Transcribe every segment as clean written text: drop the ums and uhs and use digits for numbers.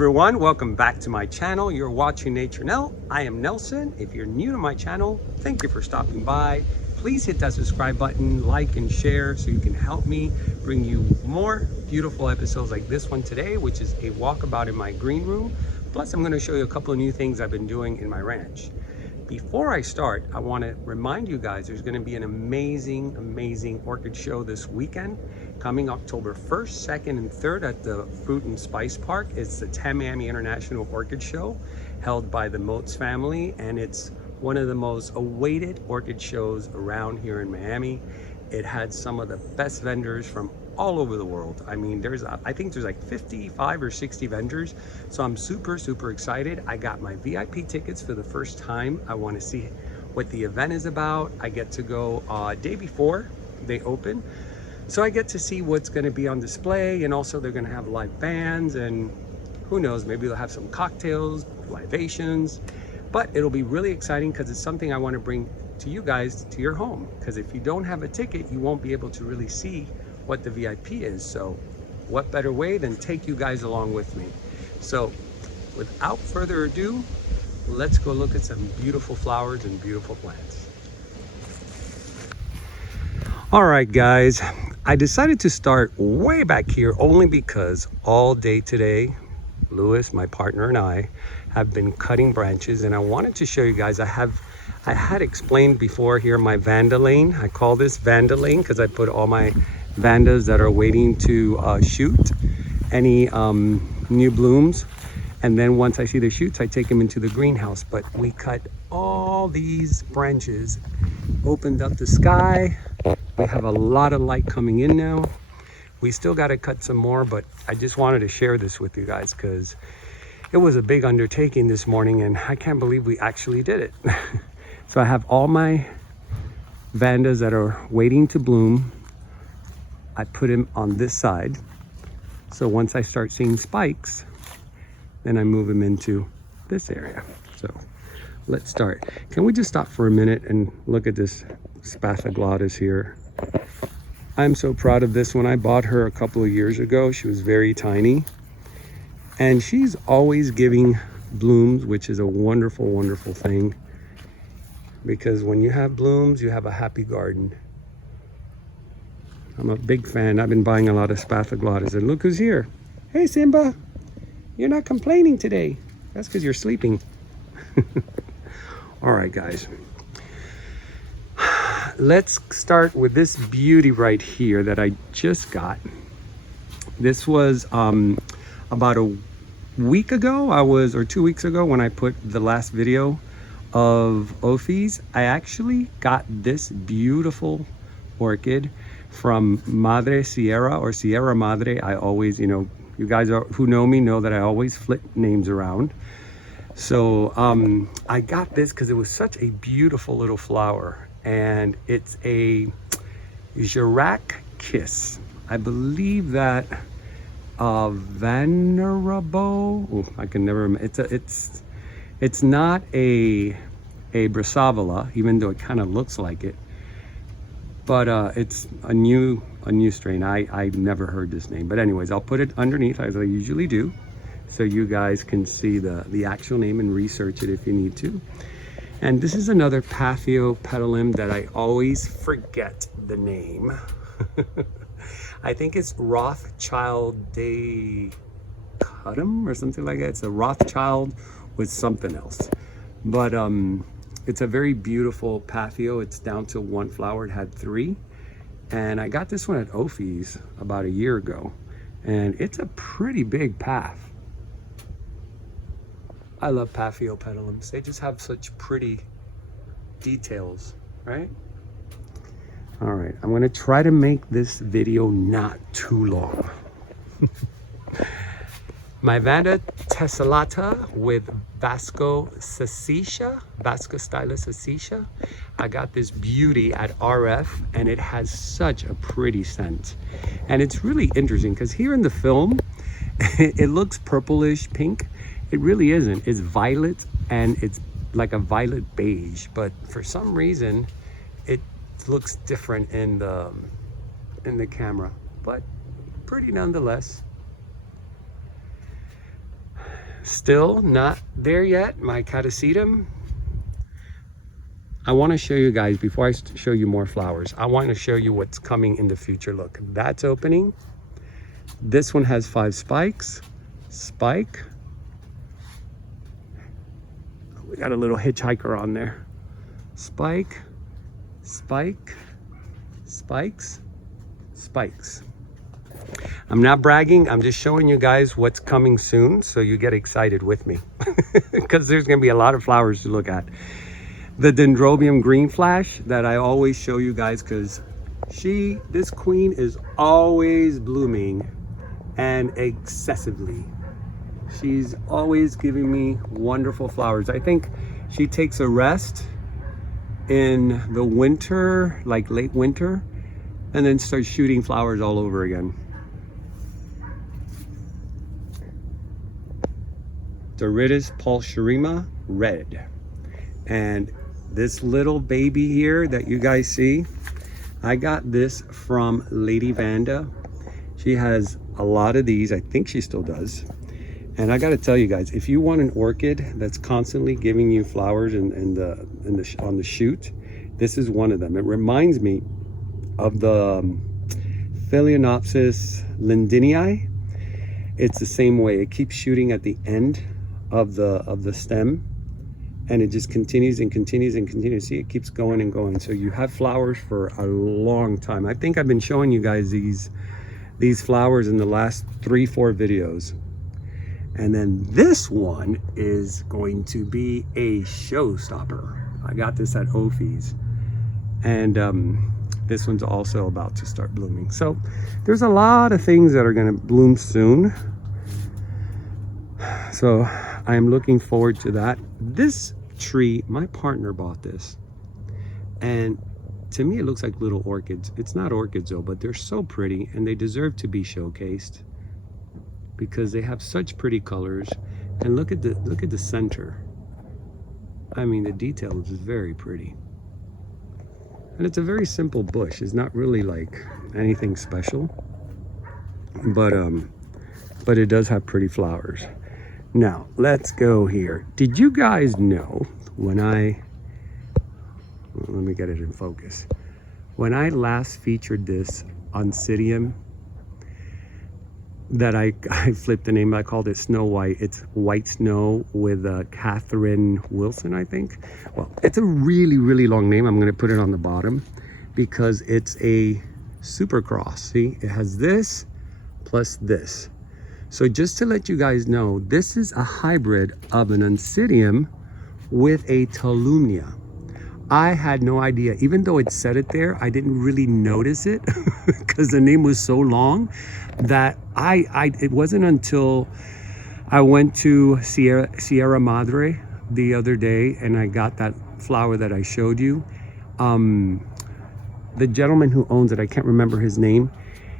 everyone, welcome back to my channel. You're watching Nature Nell. I am Nelson. If you're new to my channel, thank you for stopping by. Please hit that subscribe button, like and share so you can help me bring you more beautiful episodes like this one today, which is a walkabout in my green room. Plus I'm going to show you a couple of new things I've been doing in my ranch. Before I start, I want to remind you guys there's going to be an amazing orchid show this weekend coming October 1st, 2nd, and 3rd at the Fruit and Spice Park. It's the Tamiami International Orchid Show held by the Moats family, and it's one of the most awaited orchid shows around here in Miami. It had some of the best vendors from all over the world. I mean, I think there's like 55 or 60 vendors. So I'm super excited. I got my VIP tickets for the first time. I want to see what the event is about. I get to go day before they open. So I get to see what's going to be on display, and also they're going to have live bands, and who knows, maybe they'll have some cocktails, libations. But it'll be really exciting because it's something I want to bring to you guys to your home. Because if you don't have a ticket, you won't be able to really see what the VIP is. So what better way than take you guys along with me? So without further ado, let's go look at some beautiful flowers and beautiful plants. All right, guys, I decided to start way back here only because all day today, Lewis, my partner, and I have been cutting branches, and I wanted to show you guys. I had explained before here my Vanda lane. I call this Vanda lane because I put all my Vandas that are waiting to shoot any new blooms, and then once I see the shoots, I take them into the greenhouse. But we cut all these branches, opened up the sky. We have a lot of light coming in now. We still got to cut some more, but I just wanted to share this with you guys because it was a big undertaking this morning, and I can't believe we actually did it. So I have all my Vandas that are waiting to bloom. I put them on this side. So once I start seeing spikes, then I move them into this area. So let's start. Can we just stop for a minute and look at this Spathoglotis here? I'm so proud of this one. I bought her a couple of years ago. She was very tiny, and she's always giving blooms, which is a wonderful thing, because when you have blooms, you have a happy garden. I'm a big fan. I've been buying a lot of Spathoglotis, and look who's here. Hey, Simba, you're not complaining today. That's because you're sleeping. All right, guys. Let's start with this beauty right here that I just got. This was about a week ago, or 2 weeks ago, when I put the last video of Ophies. I actually got this beautiful orchid from Madre Sierra, or Sierra Madre. I always, you guys who know me know that I always flip names around. So I got this because it was such a beautiful little flower, and it's a Girac Kiss. I believe that venerable. Oh, I can never remember. It's not a Brassavola, even though it kind of looks like it. But it's a new strain. I've never heard this name. But anyways, I'll put it underneath as I usually do, so you guys can see the actual name and research it if you need to. And this is another Paphiopedilum that I always forget the name. I think it's Rothschildaceum or something like that. It's a Rothschild with something else. But it's a very beautiful Paphio. It's down to one flower. It had 3. And I got this one at Ophies about a year ago. And it's a pretty big path. I love Paphiopedilums. They just have such pretty details, right? All right, I'm gonna try to make this video not too long. My Vanda tessellata with Vascostylis acessia. I got this beauty at RF, and it has such a pretty scent. And it's really interesting because here in the film, it looks purplish pink. It really isn't. It's violet, and it's like a violet beige, but for some reason it looks different in the camera, but pretty nonetheless. Still not there yet, my catasetum. I want to show you guys, before I show you more flowers, I want to show you what's coming in the future. Look, that's opening. This one has 5 spikes. Spike. We got a little hitchhiker on there. Spike, spike, spikes, spikes. I'm not bragging, I'm just showing you guys what's coming soon so you get excited with me because there's going to be a lot of flowers to look at. The dendrobium green flash that I always show you guys, because this queen is always blooming and excessively. She's always giving me wonderful flowers. I think she takes a rest in the winter, like late winter, and then starts shooting flowers all over again. Doridus pulcherrima red. And this little baby here that you guys see, I got this from Lady Vanda. She has a lot of these. I think she still does. And I got to tell you guys, if you want an orchid that's constantly giving you flowers on the shoot, this is one of them. It reminds me of the Phalaenopsis lindinii. It's the same way. It keeps shooting at the end of the stem, and it just continues and continues and continues. See, it keeps going and going. So you have flowers for a long time. I think I've been showing you guys these flowers in the last 3-4 videos. And then this one is going to be a showstopper. I got this at Ophi's, and this one's also about to start blooming. So there's a lot of things that are going to bloom soon. So I'm looking forward to that. This tree, my partner bought this, and to me it looks like little orchids. It's not orchids though, but they're so pretty and they deserve to be showcased because they have such pretty colors. And look at the center. I mean, the detail is very pretty. And it's a very simple bush. It's not really like anything special, but it does have pretty flowers. Now, let's go here. Did you guys know when let me get it in focus. When I last featured this Oncidium, that I flipped the name, I called it Snow White. It's White Snow with Catherine Wilson, I think. Well, it's a really, really long name. I'm gonna put it on the bottom because it's a super cross. See, it has this plus this. So just to let you guys know, this is a hybrid of an Oncidium with a Tolumnia. I had no idea, even though it said it there, I didn't really notice it because the name was so long that it wasn't until I went to Sierra Madre the other day and I got that flower that I showed you. The gentleman who owns it, I can't remember his name,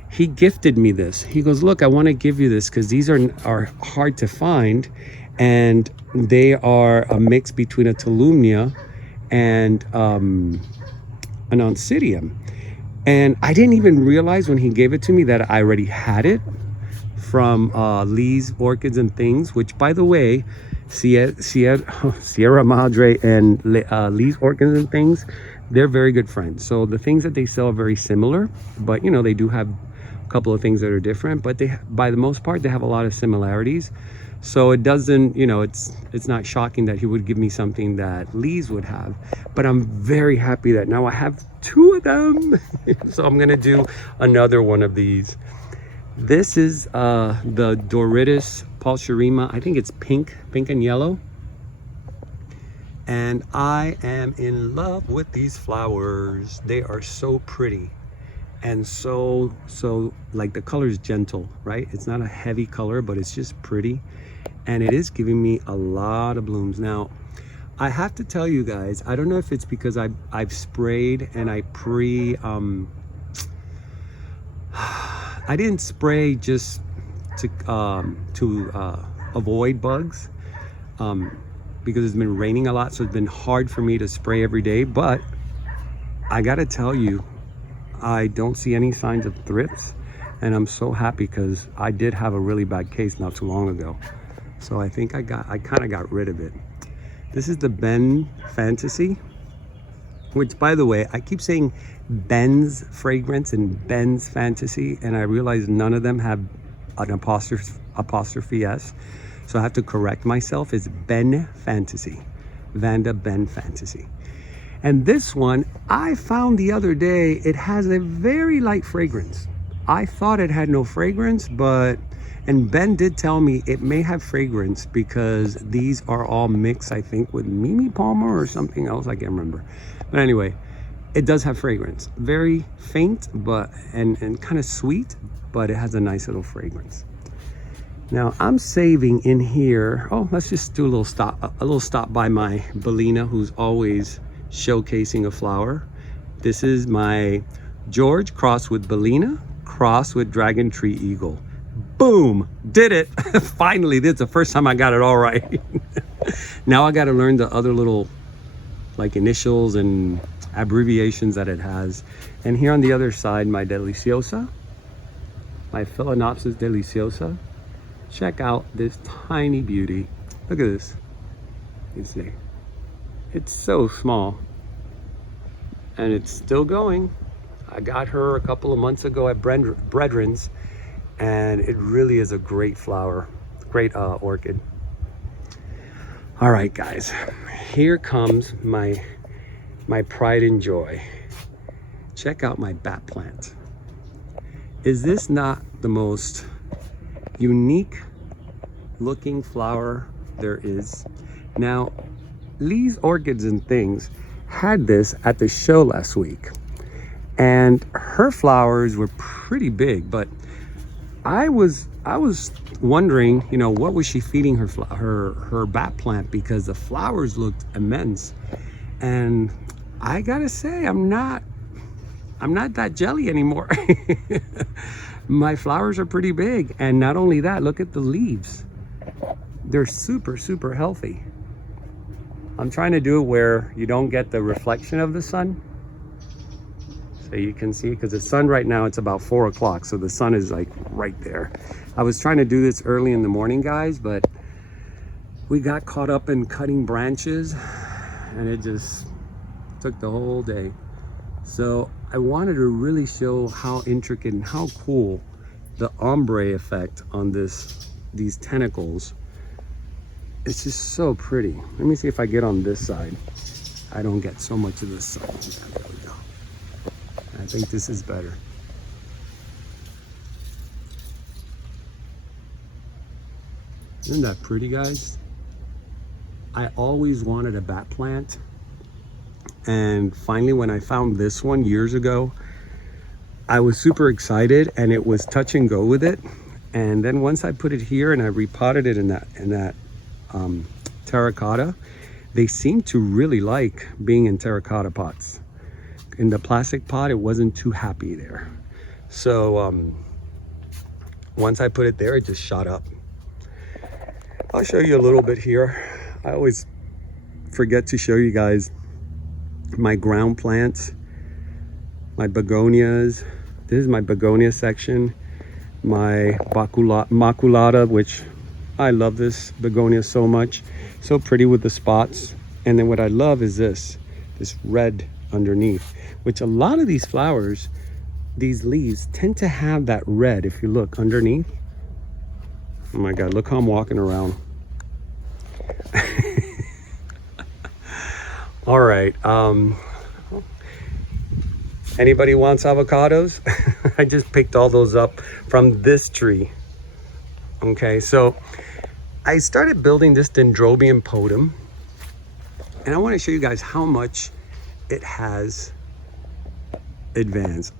he gifted me this. He goes, look, I want to give you this because these are hard to find, and they are a mix between a Tolumnia and an Oncidium. And I didn't even realize when he gave it to me that I already had it from Lee's Orchids and Things, which, by the way, Sierra Madre and Lee's Orchids and Things, they're very good friends. So the things that they sell are very similar, but you know, they do have a couple of things that are different, but they, by the most part, they have a lot of similarities. So it doesn't, you know, it's not shocking that he would give me something that Lee's would have, but I'm very happy that now I have 2 of them. So I'm gonna do another one of these. This is the Doridus pulcherrima. I think it's pink and yellow. And I am in love with these flowers. They are so pretty. And so like the color is gentle, right? It's not a heavy color, but it's just pretty. And it is giving me a lot of blooms. Now, I have to tell you guys, I don't know if it's because I've sprayed and I I didn't spray just to avoid bugs, because it's been raining a lot, so it's been hard for me to spray every day. But I gotta tell you, I don't see any signs of thrips, and I'm so happy because I did have a really bad case not too long ago. So I think I kind of got rid of it. This is the Ben Fantasy, which, by the way, I keep saying Ben's Fragrance and Ben's Fantasy, and I realize none of them have an apostrophe S. So I have to correct myself. It's Ben Fantasy, Vanda Ben Fantasy. And this one, I found the other day, it has a very light fragrance. I thought it had no fragrance, and Ben did tell me it may have fragrance because these are all mixed, I think, with Mimi Palmer or something else. I can't remember. But anyway, it does have fragrance. Very faint, and kind of sweet, but it has a nice little fragrance. Now I'm saving in here. Oh, let's just do a little stop by my Bellina, who's always showcasing a flower. This is my George crossed with Bellina, crossed with Dragon Tree Eagle. Boom, did it. Finally, this is the first time I got it all right. Now I got to learn the other little like initials and abbreviations that it has. And here on the other side, my Deliciosa, my Phalaenopsis Deliciosa. Check out this tiny beauty. Look at this. You see, it's so small and it's still going. I got her a couple of months ago at Brethren's, and it really is a great flower, great orchid. All right, guys, here comes my pride and joy. Check out my bat plant. Is this not the most unique looking flower there is? Now, Lee's Orchids and Things had this at the show last week, and her flowers were pretty big, but I was wondering, you know, what was she feeding her bat plant, because the flowers looked immense. And I gotta say, I'm not that jelly anymore. My flowers are pretty big, and not only that, look at the leaves. They're super healthy. I'm trying to do it where you don't get the reflection of the sun, so you can see, because the sun right now, it's about 4 o'clock, so the sun is like right there. I was trying to do this early in the morning, guys, but we got caught up in cutting branches and it just took the whole day. So I wanted to really show how intricate and how cool the ombre effect on these tentacles. It's just so pretty. Let me see if I get on this side. I don't get so much of the sun. There we go. I think this is better. Isn't that pretty, guys? I always wanted a bat plant, and finally when I found this one years ago, I was super excited, and it was touch and go with it. And then once I put it here and I repotted it in that terracotta, they seem to really like being in terracotta pots. In the plastic pot, it wasn't too happy there. So once I put it there, it just shot up. I'll show you a little bit here. I always forget to show you guys my ground plants, my begonias. This is my begonia section. My maculata, which I love this begonia so much. So pretty with the spots. And then what I love is this red underneath, which a lot of these flowers, these leaves tend to have that red. If you look underneath, oh my God, look how I'm walking around. All right, anybody wants avocados? I just picked all those up from this tree. Okay, so I started building this Dendrobium potum, and I want to show you guys how much it has advanced.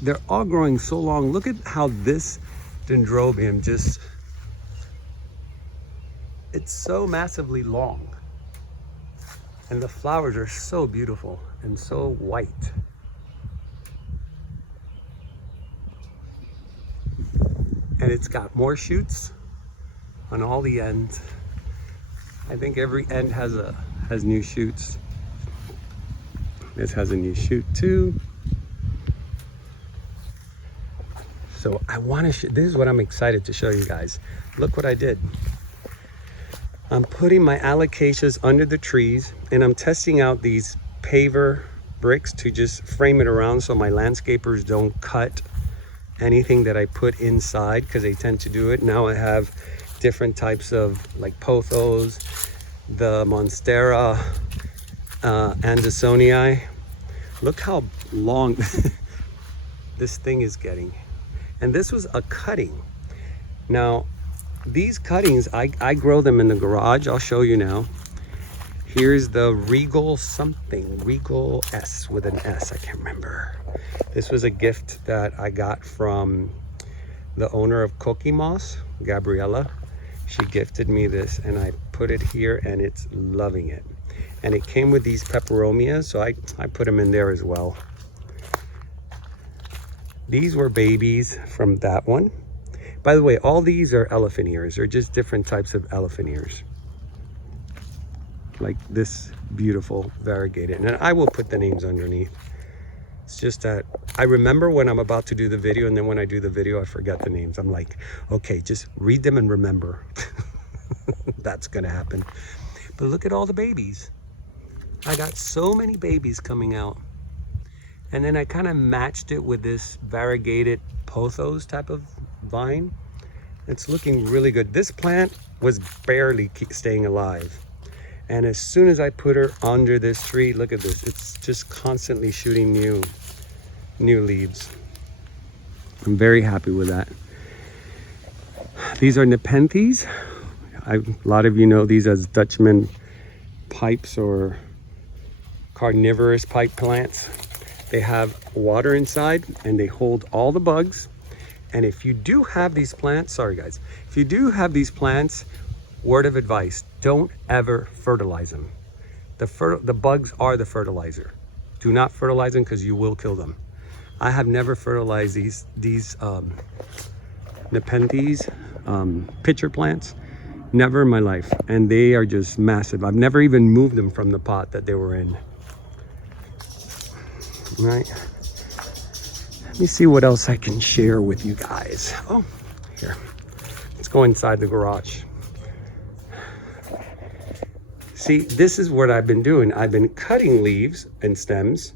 They're all growing so long. Look at how this Dendrobium it's so massively long, and the flowers are so beautiful and so white. And it's got more shoots on all the ends. I think every end has new shoots. This has a new shoot too. So I want to this is what I'm excited to show you guys. Look what I did. I'm putting my alocasias under the trees, and I'm testing out these paver bricks to just frame it around so my landscapers don't cut anything that I put inside, because they tend to do it. Now I have different types of like Pothos, the Monstera, Andersonii. Look how long this thing is getting. And this was a cutting. Now, these cuttings, I grow them in the garage. I'll show you now. Here's the Regal something, Regal S with an S, I can't remember. This was a gift that I got from the owner of Cookie Moss, Gabriella. She gifted me this, and I put it here, and it's loving it. And it came with these peperomias, so I put them in there as well. These were babies from that one. By the way, all these are elephant ears. They're just different types of elephant ears. Like this beautiful variegated. And I will put the names underneath. It's just that I remember when I'm about to do the video, and then when I do the video, I forget the names. I'm like, okay, just read them and remember. That's gonna happen. But look at all the babies. I got so many babies coming out. And then I kind of matched it with this variegated Pothos type of vine. It's looking really good. This plant was barely staying alive. And as soon as I put her under this tree, look at this. It's just constantly shooting new leaves. I'm very happy with that. These are Nepenthes. A lot of you know these as Dutchman pipes or carnivorous pipe plants. They have water inside, and they hold all the bugs. And if you do have these plants, sorry guys, if you do have these plants, word of advice, don't ever fertilize them. The bugs are the fertilizer. Do not fertilize them, because you will kill them. I have never fertilized these Nepenthes pitcher plants. Never in my life. And they are just massive. I've never even moved them from the pot that they were in. All right. Let me see what else I can share with you guys. Oh, here. Let's go inside the garage. See, this is what I've been doing. I've been cutting leaves and stems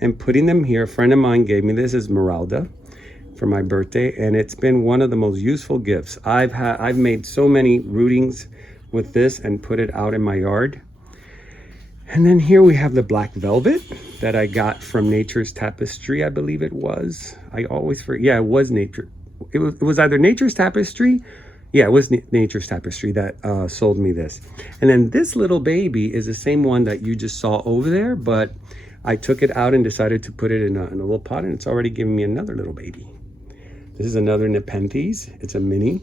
and putting them here. A friend of mine gave me this, Esmeralda, for my birthday, and it's been one of the most useful gifts. I've made so many rootings with this and put it out in my yard. And then here we have the black velvet that I got from Nature's Tapestry, I believe it was. I always forget. Yeah, it was Nature. It was either Nature's Tapestry. Yeah, it was Nature's Tapestry that sold me this. And then this little baby is the same one that you just saw over there, but I took it out and decided to put it in a little pot, and it's already giving me another little baby. This is another Nepenthes. It's a mini.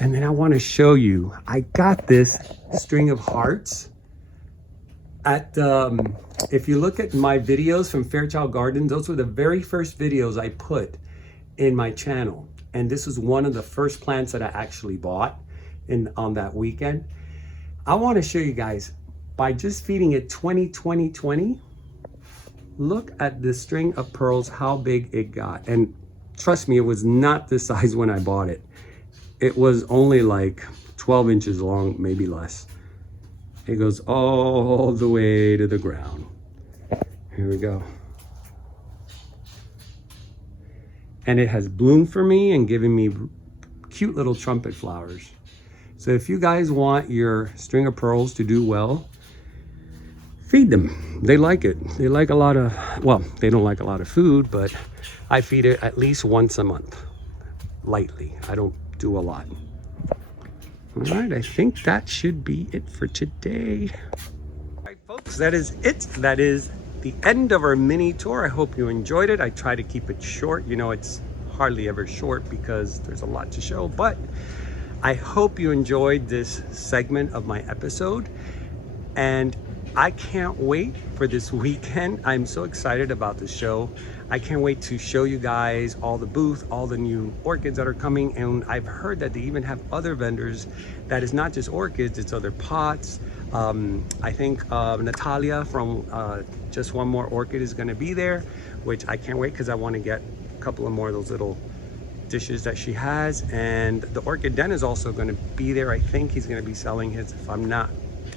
And then I want to show you, I got this string of hearts at if you look at my videos from Fairchild Gardens, those were the very first videos I put in my channel. And this was one of the first plants that I actually bought on that weekend. I want to show you guys, by just feeding it 20-20-20, look at the string of pearls, how big it got. And trust me, it was not this size when I bought it. It was only like 12 inches long, maybe less. It goes all the way to the ground. Here we go. And it has bloomed for me and given me cute little trumpet flowers. So if you guys want your string of pearls to do well, feed them. They like it. They like a lot of, well, they don't like a lot of food, but I feed it at least once a month, lightly. I don't do a lot. All right, I think that should be it for today. All right, folks, that is it. That is the end of our mini tour. I hope you enjoyed it. I try to keep it short. You know, it's hardly ever short because there's a lot to show, but I hope you enjoyed this segment of my episode. And I can't wait for this weekend. I'm so excited about the show. I can't wait to show you guys all the booth, all the new orchids that are coming. And I've heard that they even have other vendors that is not just orchids, it's other pots. I think Natalia from Just One More Orchid is gonna be there, which I can't wait because I want to get a couple of more of those little dishes that she has. And the Orchid Den is also going to be there. I think he's going to be selling his, if I'm not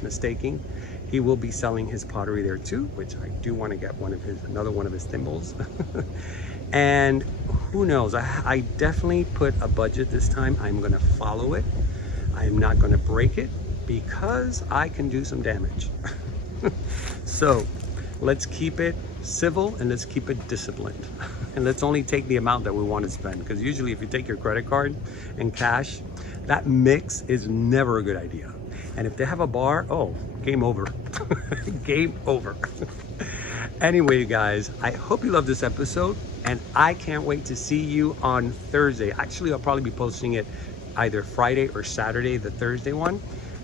mistaken, he will be selling his pottery there too, which I do want to get another one of his thimbles. And who knows, I definitely put a budget this time. I'm going to follow it. I'm not going to break it because I can do some damage. So let's keep it civil and let's keep it disciplined. And let's only take the amount that we want to spend, because usually if you take your credit card and cash, that mix is never a good idea. And if they have a bar, oh, game over. Game over. Anyway, guys, I hope you love this episode, and I can't wait to see you on Thursday. Actually, I'll probably be posting it either Friday or Saturday, the Thursday one.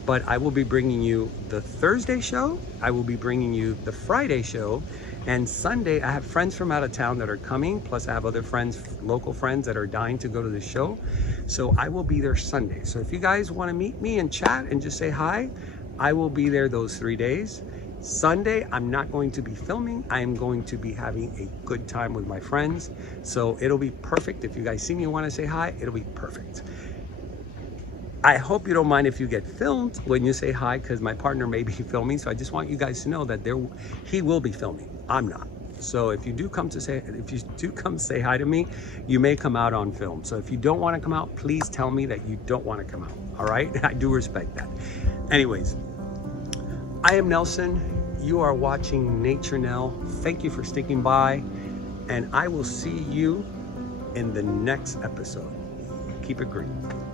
But I will be bringing you the Thursday show. I will be bringing you the Friday show. And Sunday, I have friends from out of town that are coming. Plus, I have other friends, local friends that are dying to go to the show. So I will be there Sunday. So if you guys want to meet me and chat and just say hi, I will be there those 3 days. Sunday, I'm not going to be filming. I am going to be having a good time with my friends. So it'll be perfect. If you guys see me and want to say hi, it'll be perfect. I hope you don't mind if you get filmed when you say hi, because my partner may be filming. So I just want you guys to know that he will be filming. I'm not. So if you do come say hi to me, you may come out on film. So if you don't want to come out, please tell me that you don't want to come out. All right? I do respect that. Anyways, I am Nelson. You are watching Nature Nell. Thank you for sticking by, and I will see you in the next episode. Keep it green.